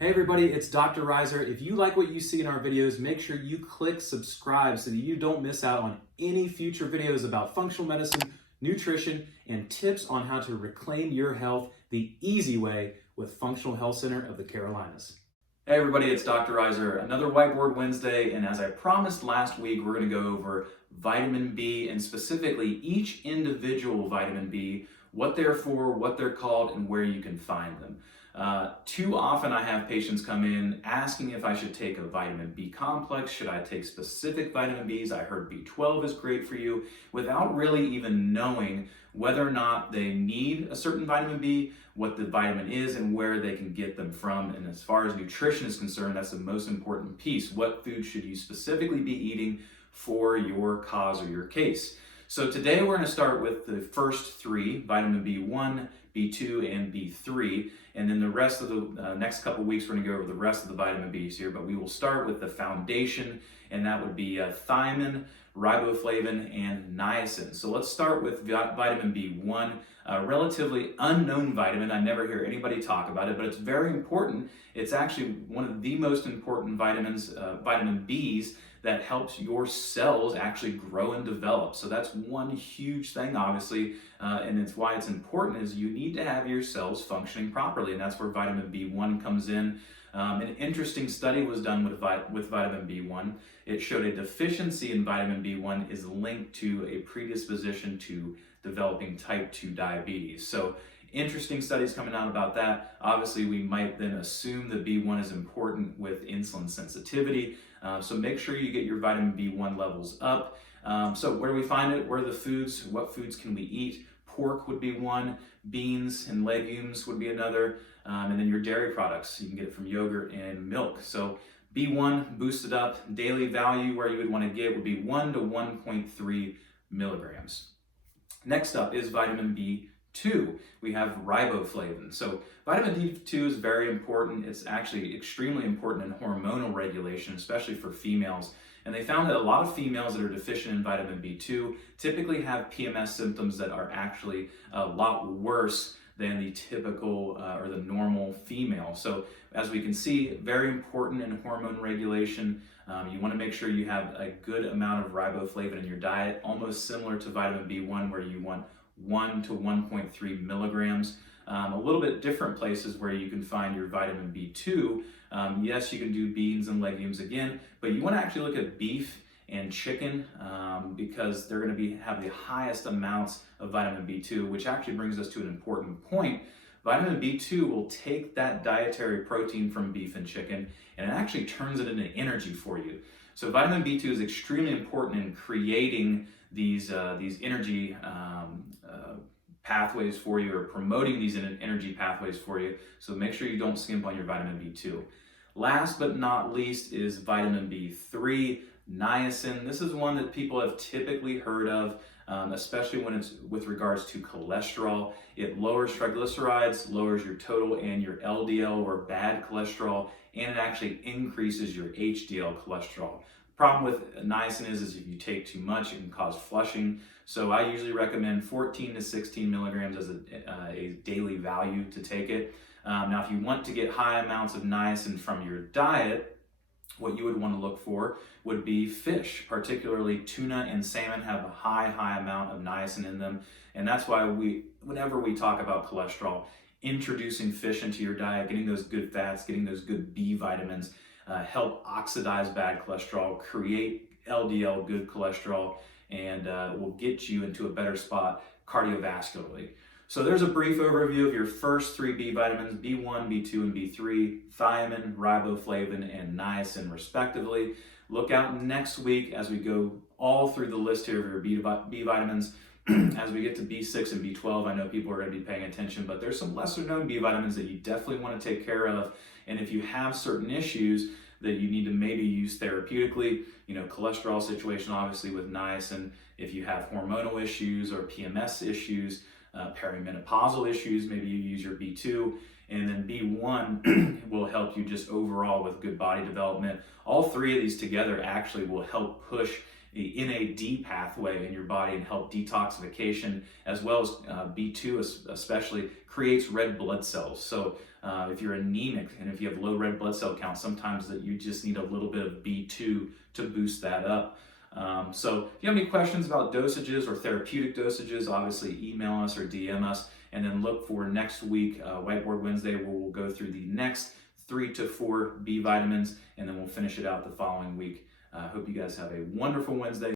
Hey everybody, it's Dr. Reiser. If you like what you see in our videos, make sure you click subscribe so that you don't miss out on any future videos about functional medicine, nutrition, and tips on how to reclaim your health the easy way with Functional Health Center of the Carolinas. Hey everybody, it's Dr. Reiser. Another Whiteboard Wednesday, and as I promised last week, we're going to go over vitamin B and specifically each individual vitamin B, what they're for, what they're called, and where you can find them. Too often I have patients come in asking if I should take a vitamin B complex, should I take specific vitamin Bs, I heard B12 is great for you, without really even knowing whether or not they need a certain vitamin B, what the vitamin is, and where they can get them from. And as far as nutrition is concerned, that's the most important piece. What food should you specifically be eating for your cause or your case? So today we're going to start with the first three, vitamin B1, B2, and B3, and then the rest of the next couple weeks we're going to go over the rest of the vitamin Bs here, but we will start with the foundation, and that would be thiamine, riboflavin, and niacin. So let's start with vitamin B1, a relatively unknown vitamin. I never hear anybody talk about it, but it's very important. It's actually one of the most important vitamins, vitamin Bs, that helps your cells actually grow and develop. So that's one huge thing, obviously, and it's why it's important is you need to have your cells functioning properly, and that's where vitamin B1 comes in. An interesting study was done with vitamin B1. It showed a deficiency in vitamin B1 is linked to a predisposition to developing type 2 diabetes. So interesting studies coming out about that. Obviously, we might then assume that B1 is important with insulin sensitivity. So make sure you get your vitamin B1 levels up. So where do we find it? Where are the foods? What foods can we eat? Pork would be one. Beans and legumes would be another. And then your dairy products. You can get it from yogurt and milk. So B1 boosted up. Daily value where you would want to get would be 1 to 1.3 milligrams. Next up is vitamin B2. We have riboflavin. So vitamin B2 is very important. It's actually extremely important in hormonal regulation, especially for females. And they found that a lot of females that are deficient in vitamin B2 typically have PMS symptoms that are actually a lot worse than the typical or the normal female. So as we can see, very important in hormone regulation. You want to make sure you have a good amount of riboflavin in your diet, almost similar to vitamin B1 where you want 1 to 1.3 milligrams. A little bit different places where you can find your vitamin B2. Yes, you can do beans and legumes again, but you want to actually look at beef and chicken because they're going to have the highest amounts of vitamin B2, which actually brings us to an important point. Vitamin B2 will take that dietary protein from beef and chicken and it actually turns it into energy for you. So vitamin B2 is extremely important in creating these energy pathways for you, or promoting these energy pathways for you. So make sure you don't skimp on your vitamin B2. Last but not least is vitamin B3, niacin. This is one that people have typically heard of, especially when it's with regards to cholesterol. It lowers triglycerides, lowers your total and your LDL or bad cholesterol, and it actually increases your HDL cholesterol. Problem with niacin is if you take too much, it can cause flushing. So I usually recommend 14 to 16 milligrams as a daily value to take it. Now, if you want to get high amounts of niacin from your diet, what you would want to look for would be fish, particularly tuna and salmon have a high amount of niacin in them. And that's why whenever we talk about cholesterol, introducing fish into your diet, getting those good fats, getting those good B vitamins, help oxidize bad cholesterol, create LDL, good cholesterol, and will get you into a better spot cardiovascularly. So there's a brief overview of your first three B vitamins, B1, B2, and B3, thiamine, riboflavin, and niacin respectively. Look out next week as we go all through the list here of your B vitamins. As we get to B6 and B12, I know people are going to be paying attention, but there's some lesser known B vitamins that you definitely want to take care of. And if you have certain issues that you need to maybe use therapeutically, cholesterol situation, obviously with niacin, if you have hormonal issues or PMS issues, perimenopausal issues, maybe you use your B2, and then B1 will help you just overall with good body development. All three of these together actually will help push the NAD pathway in your body and help detoxification, as well as B2 especially creates red blood cells. So If you're anemic and if you have low red blood cell count, sometimes that you just need a little bit of B2 to boost that up. So if you have any questions about dosages or therapeutic dosages, obviously email us or DM us, and then look for next week, Whiteboard Wednesday, where we'll go through the next 3 to 4 B vitamins, and then we'll finish it out the following week. I hope you guys have a wonderful Wednesday.